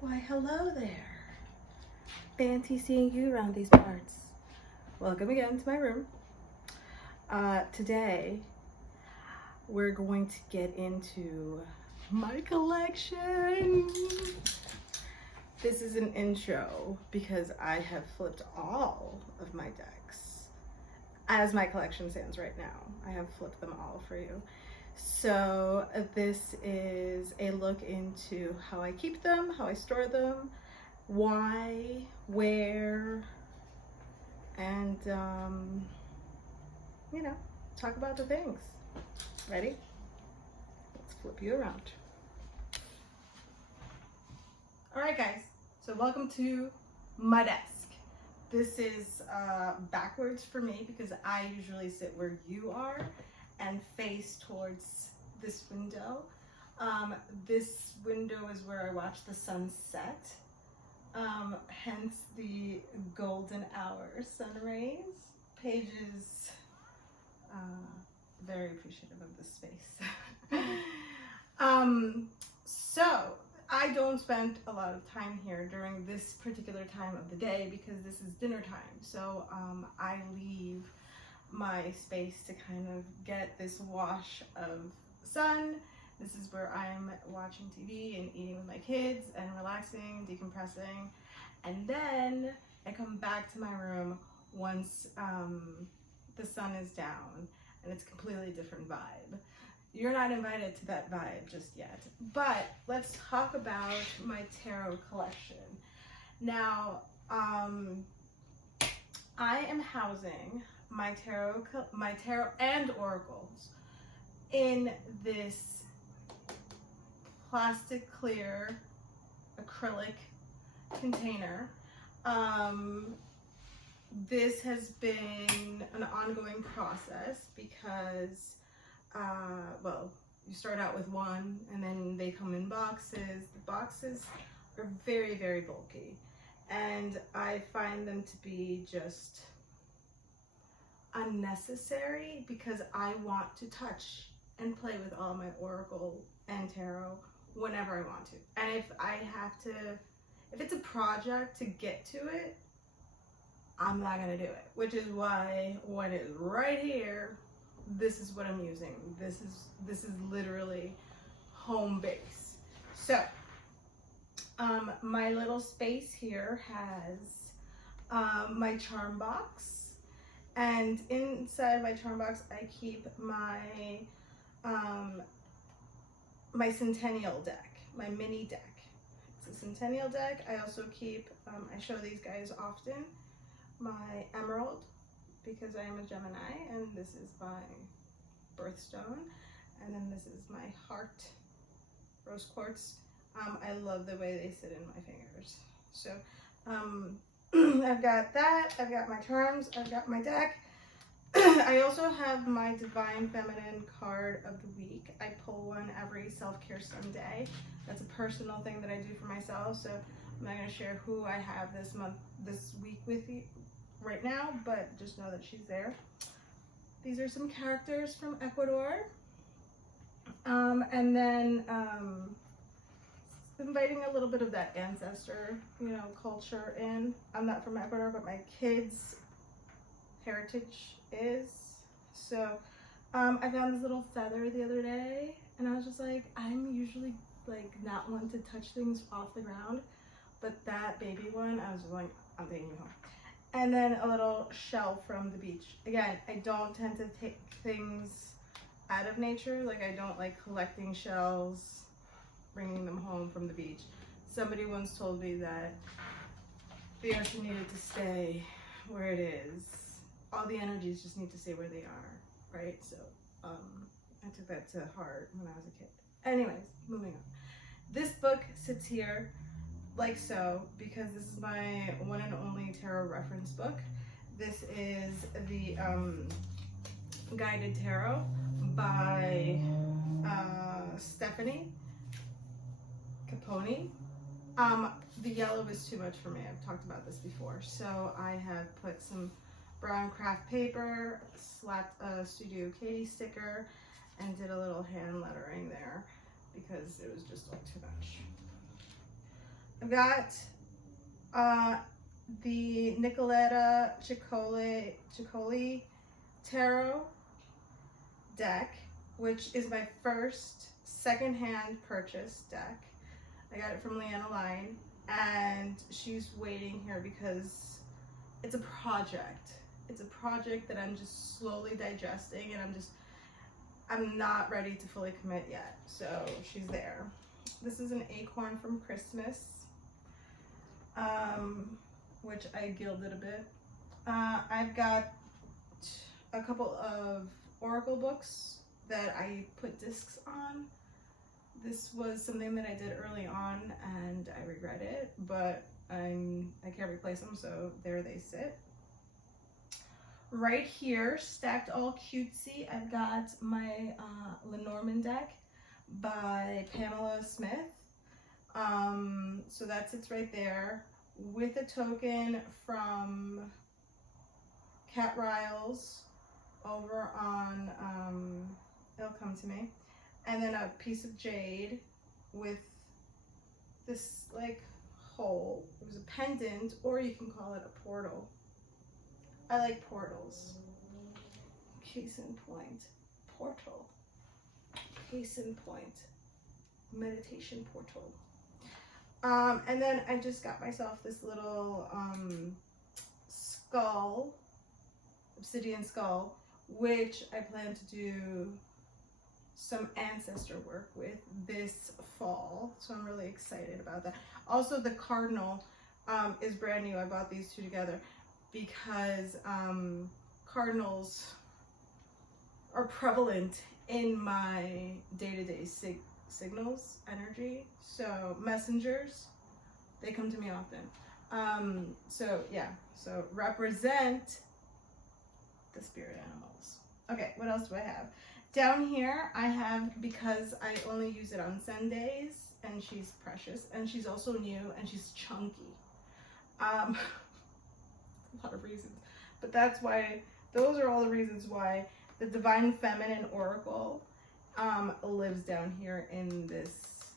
Why, hello there. Fancy seeing you around these parts. Welcome again to my room. Today, we're going to get into my collection. This is an intro because I have flipped all of my decks. As my collection stands right now, I have flipped them all for you. So this is a look into how I keep them, how I store them, why, where, and talk about the things. Ready? Let's flip you around. All right, guys, so welcome to my desk. This is backwards for me because I usually sit where you are and face towards this window. This window is where I watch the sunset, hence the golden hour sun rays. Paige is very appreciative of this space. So I don't spend a lot of time here during this particular time of the day because this is dinner time. So I leave my space to kind of get this wash of sun. This is where I'm watching TV and eating with my kids and relaxing, decompressing. And then I come back to my room once the sun is down, and it's a completely different vibe. You're not invited to that vibe just yet, but let's talk about my tarot collection. Now, I am housing my tarot and oracles in this plastic clear acrylic container. This has been an ongoing process because you start out with one and then they come in boxes. The boxes are very, very bulky, and I find them to be just unnecessary because I want to touch and play with all my oracle and tarot whenever I want to. And if it's a project to get to it, I'm not gonna do it, which is why when it's right here, this is what I'm using. This is literally home base. So my little space here has my charm box, and inside my charm box I keep my my Centennial deck, my mini deck. It's a Centennial deck. I also keep, I show these guys often, my Emerald, because I am a Gemini, and this is my birthstone, and then this is my heart rose quartz. I love the way they sit in my fingers. So I've got that, I've got my charms, I've got my deck. I also have my Divine Feminine card of the week. I pull one every self-care Sunday. That's a personal thing that I do for myself, so I'm not going to share who I have this week with you right now, but just know that she's there. These are some characters from Ecuador. And then inviting a little bit of that ancestor, culture in. I'm not from Ecuador, but my kids' heritage is. So I found this little feather the other day, and I was just like, I'm usually like not one to touch things off the ground, but that baby one, I was just like, I'm taking you home. And then a little shell from the beach. Again, I don't tend to take things out of nature. Like, I don't like collecting shells, bringing them home from the beach. Somebody once told me that the ocean needed to stay where it is. All the energies just need to stay where they are, right? So I took that to heart when I was a kid. Anyways, moving on. This book sits here like so because this is my one and only tarot reference book. This is the Guided Tarot by Stephanie Caponi. The yellow is too much for me. I've talked about this before. So I have put some brown craft paper, slapped a Studio Katie sticker, and did a little hand lettering there because it was just like too much. I've got the Nicoletta Ciccoli Tarot deck, which is my first secondhand purchase deck. I got it from Leanna Line, and she's waiting here because it's a project. It's a project that I'm just slowly digesting, and I'm not ready to fully commit yet. So she's there. This is an acorn from Christmas, which I gilded a bit. I've got a couple of Oracle books that I put discs on. This was something that I did early on and I regret it, but I can't replace them, so there they sit. Right here, stacked all cutesy, I've got my Lenormand deck by Pamela Smith. So that sits right there with a token from Cat Riles over on It'll Come to Me, and then a piece of jade with this like hole. It was a pendant, or you can call it a portal. I like portals. Case in point, portal. Case in point, meditation portal. And then I just got myself this little skull, obsidian skull, which I plan to do some ancestor work with this fall. So I'm really excited about that. Also, the cardinal is brand new. I bought these two together because cardinals are prevalent in my day-to-day signals, energy. So messengers, they come to me often. So yeah, so represent the spirit animals. Okay, what else do I have? Down here I have, because I only use it on Sundays, and she's precious, and she's also new, and she's chunky. A lot of reasons, but that's why, those are all the reasons why the Divine Feminine Oracle lives down here in this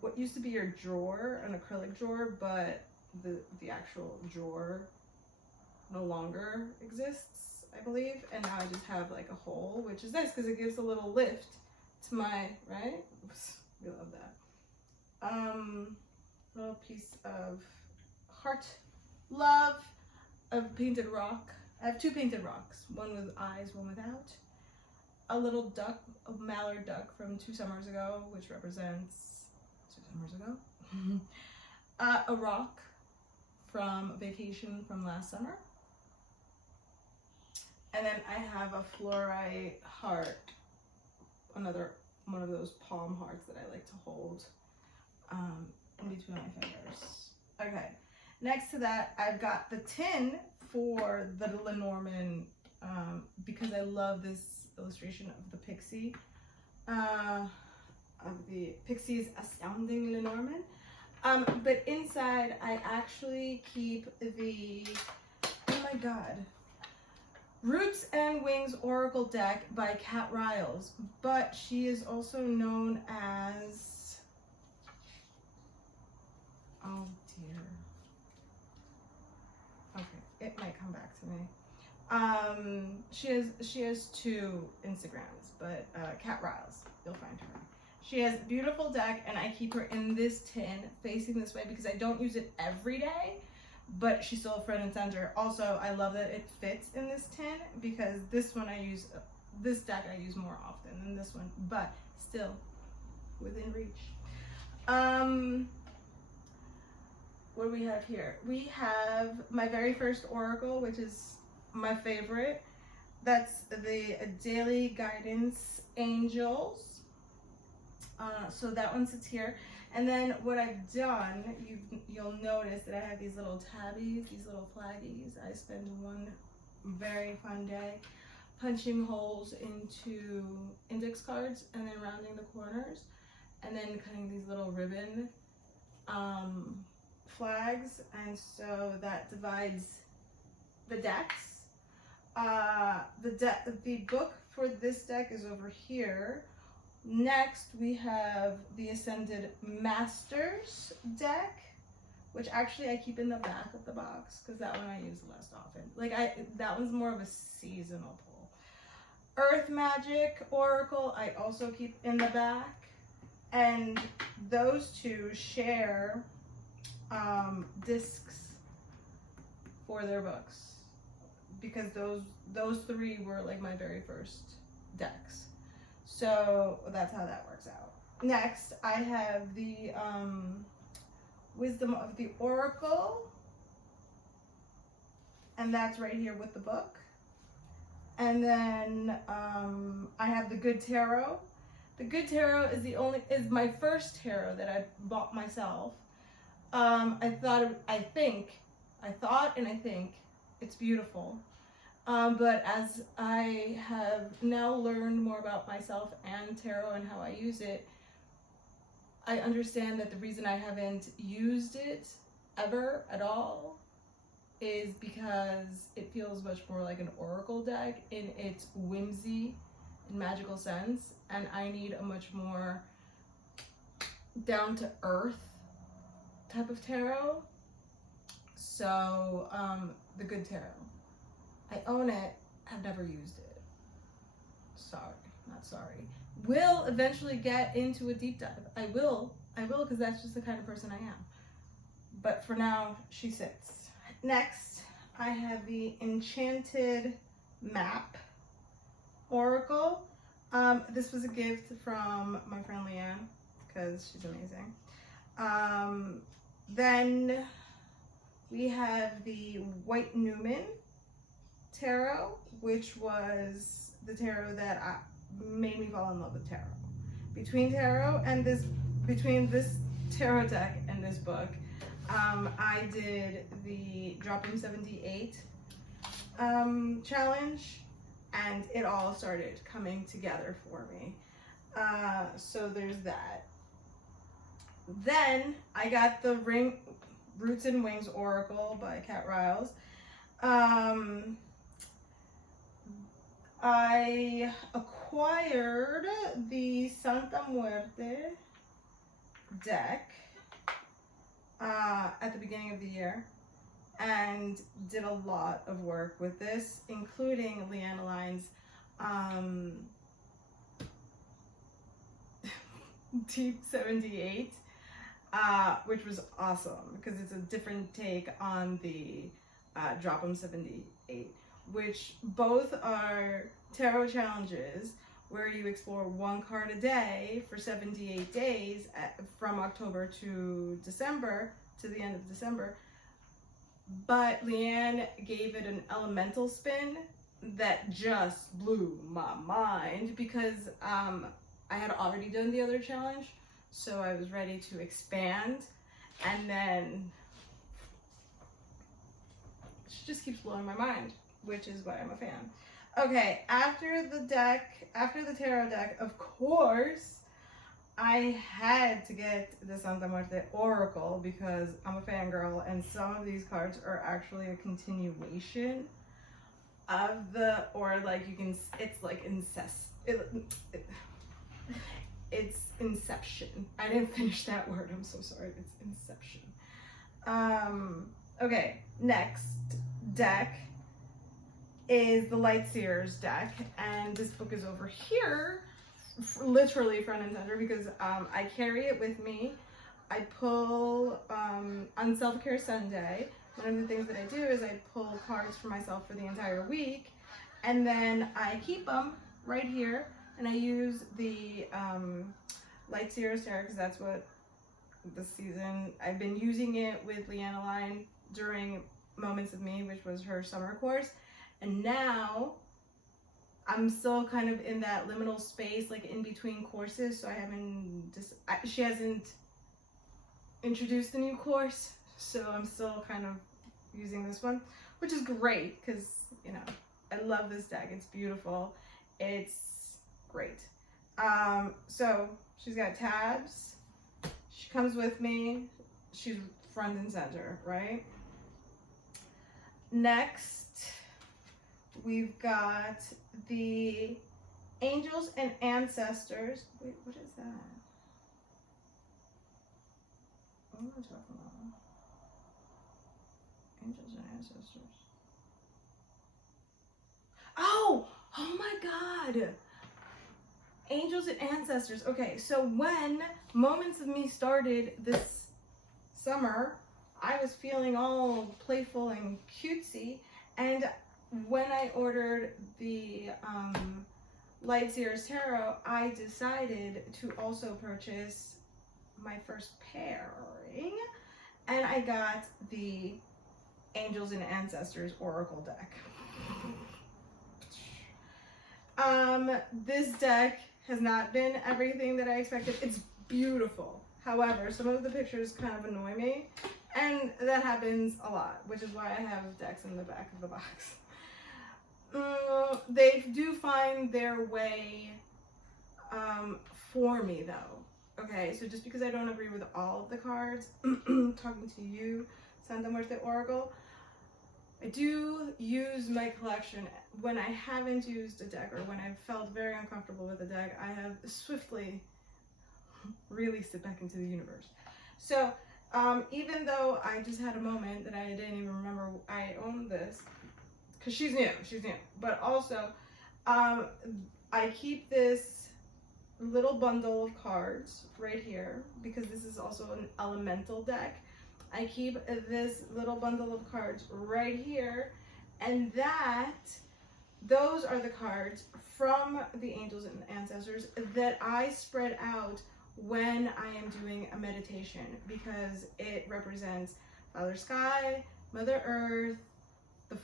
what used to be your drawer, an acrylic drawer, but the actual drawer no longer exists, I believe, and now I just have like a hole, which is nice because it gives a little lift to my, right? Oops, we love that. Little piece of heart love of painted rock. I have two painted rocks, one with eyes, one without. A little duck, a mallard duck from 2 summers ago, which represents 2 summers ago. A rock from vacation from last summer. And then I have a fluorite heart, another one of those palm hearts that I like to hold in between my fingers. Okay, next to that, I've got the tin for the Lenormand, because I love this illustration of the pixie, of the Pixies Astounding Lenormand. But inside, I actually keep the, oh my god, Roots and Wings Oracle deck by Cat Riles, but she is also known as, oh dear, okay, it might come back to me. She has 2 Instagrams, but Cat Riles, you'll find her. She has a beautiful deck, and I keep her in this tin facing this way because I don't use it every day, but she's still a front and center. Also, I love that it fits in this tin because this one I use, this deck I use more often than this one, but still within reach. What do we have here? We have my very first Oracle, which is my favorite. That's the Daily Guidance Angels. So that one sits here. And then what I've done, you'll notice that I have these little tabbies, these little flaggies. I spend one very fun day punching holes into index cards and then rounding the corners and then cutting these little ribbon flags, and so that divides the decks. The book for this deck is over here, Next, we have the Ascended Masters deck, which actually I keep in the back of the box because that one I use less often. Like that one's more of a seasonal pull. Earth Magic Oracle I also keep in the back, and those two share discs for their books because those three were like my very first decks. So that's how that works out. Next, I have the Wisdom of the Oracle, and that's right here with the book. And then I have the Good Tarot. The Good Tarot is my first tarot that I bought myself. I think it's beautiful. But as I have now learned more about myself and tarot and how I use it, I understand that the reason I haven't used it ever at all is because it feels much more like an oracle deck in its whimsy and magical sense, and I need a much more down-to-earth type of tarot. So, the Good Tarot. I own it, I've never used it. Not sorry. Will eventually get into a deep dive. I will, because that's just the kind of person I am. But for now, she sits. Next, I have the Enchanted Map Oracle. This was a gift from my friend Leanne, because she's amazing. Then we have the White Newman Tarot, which was the tarot that made me fall in love with tarot. Between this tarot deck and this book, I did the Dropping 78 challenge, and it all started coming together for me. So there's that. Then I got the Roots and Wings Oracle by Kat Riles. I acquired the Santa Muerte deck at the beginning of the year and did a lot of work with this, including Leanne Aline's Deep 78, which was awesome because it's a different take on the Drop 'em 78, which both are tarot challenges where you explore one card a day for 78 days from October to December, to the end of December. But Leanne gave it an elemental spin that just blew my mind because I had already done the other challenge, so I was ready to expand, and then she just keeps blowing my mind, which is why I'm a fan. Okay, after the tarot deck, of course, I had to get the Santa Muerte Oracle because I'm a fangirl, and some of these cards are actually a continuation of it's like it's Inception. I didn't finish that word, I'm so sorry. It's Inception. Okay, next deck is the Lightseers deck, and this book is over here, literally front and center, because I carry it with me. I pull on Self-Care Sunday. One of the things that I do is I pull cards for myself for the entire week, and then I keep them right here, and I use the Lightseers tarot because that's what this season I've been using it with Leanne Aline during Moments of Me, which was her summer course. And now I'm still kind of in that liminal space, like in between courses. So she hasn't introduced the new course, so I'm still kind of using this one, which is great because, you know, I love this deck. It's beautiful. It's great. So she's got tabs. She comes with me. She's front and center, right? Next, we've got the Angels and Ancestors. Wait, what is that? What am I talking about? Angels and Ancestors. Oh my God. Angels and Ancestors. Okay, so when Moments of Me started this summer, I was feeling all playful and cutesy, and when I ordered the Light Sears Tarot, I decided to also purchase my first pairing, and I got the Angels and Ancestors Oracle deck. This deck has not been everything that I expected. It's beautiful. However, some of the pictures kind of annoy me, and that happens a lot, which is why I have decks in the back of the box. They do find their way for me though. Okay, so just because I don't agree with all of the cards, talking to you, Santa Muerte Oracle, I do use my collection. When I haven't used a deck or when I've felt very uncomfortable with a deck, I have swiftly released it back into the universe. So even though I just had a moment that I didn't even remember I owned this, because she's new, but also I keep this little bundle of cards right here because this is also an elemental deck. I keep this little bundle of cards right here, and those are the cards from the Angels and Ancestors that I spread out when I am doing a meditation, because it represents Father Sky, Mother Earth, the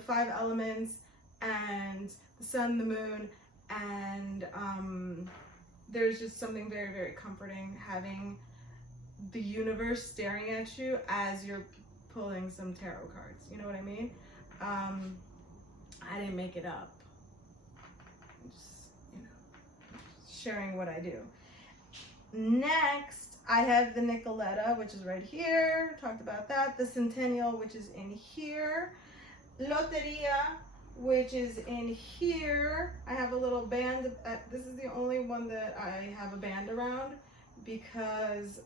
5 elements, and the sun, the moon, and there's just something very, very comforting having the universe staring at you as you're pulling some tarot cards. You know what I mean? I didn't make it up. I'm just, sharing what I do. Next, I have the Nicoletta, which is right here. Talked about that. The Centennial, which is in here. Loteria, which is in here. I have a little band. This is the only one that I have a band around, because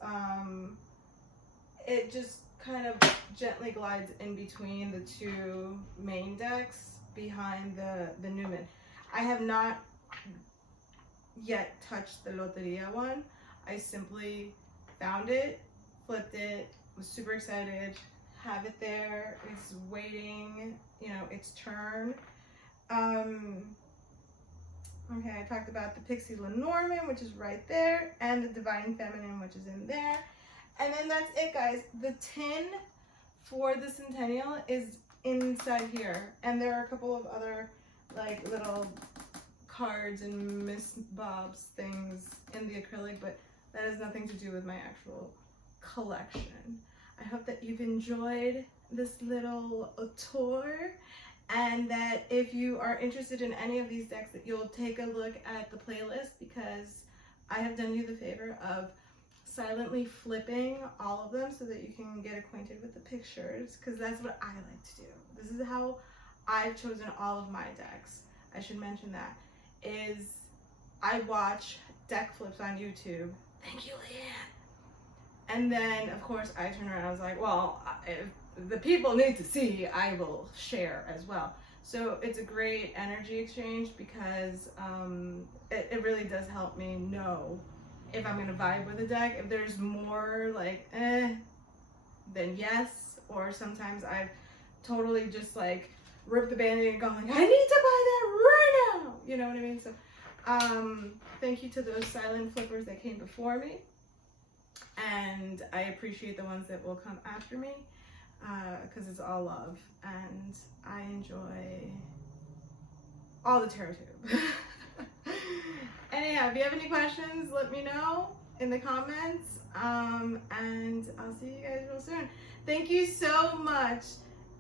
it just kind of gently glides in between the 2 main decks behind the Newman. I have not yet touched the Loteria one. I simply found it, flipped it, was super excited, have it there, it's waiting, its turn. Okay, I talked about the Pixie Lenormand, which is right there, and the Divine Feminine, which is in there. And then that's it, guys. The tin for the Centennial is inside here. And there are a couple of other, like, little cards and Miss Bob's things in the acrylic, but that has nothing to do with my actual collection. I hope that you've enjoyed this little tour, and that if you are interested in any of these decks, that you'll take a look at the playlist, because I have done you the favor of silently flipping all of them so that you can get acquainted with the pictures, because that's what I like to do. This is how I've chosen all of my decks. I should mention that, is I watch deck flips on YouTube. Thank you, Leanne. And then, of course, I turn around and I was like, well, if the people need to see, I will share as well. So it's a great energy exchange, because it really does help me know if I'm gonna vibe with a deck. If there's more like then yes, or sometimes I've totally just like ripped the band-aid and gone like, I need to buy that right now. You know what I mean? So thank you to those silent flippers that came before me, and I appreciate the ones that will come after me, because it's all love, and I enjoy all the tarot tube. Anyhow, if you have any questions, let me know in the comments, and I'll see you guys real soon. Thank you so much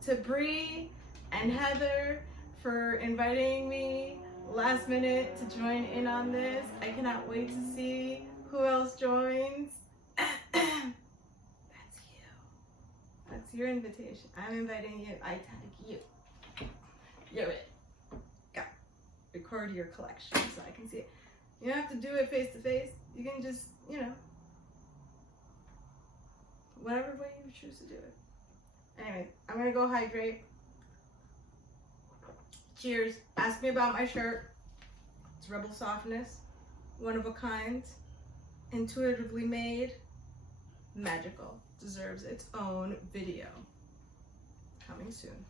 to Bree and Heather for inviting me last minute to join in on this. I cannot wait to see who else joins. That's you. That's your invitation. I'm inviting you. I tag you. You're it. Go. record your collection so I can see it. You don't have to do it face to face. You can just, you know, whatever way you choose to do it. Anyway, I'm gonna go hydrate. Cheers. Ask me about my shirt. It's Rebel Softness. One of a kind. Intuitively made. Magical. Deserves its own video. Coming soon.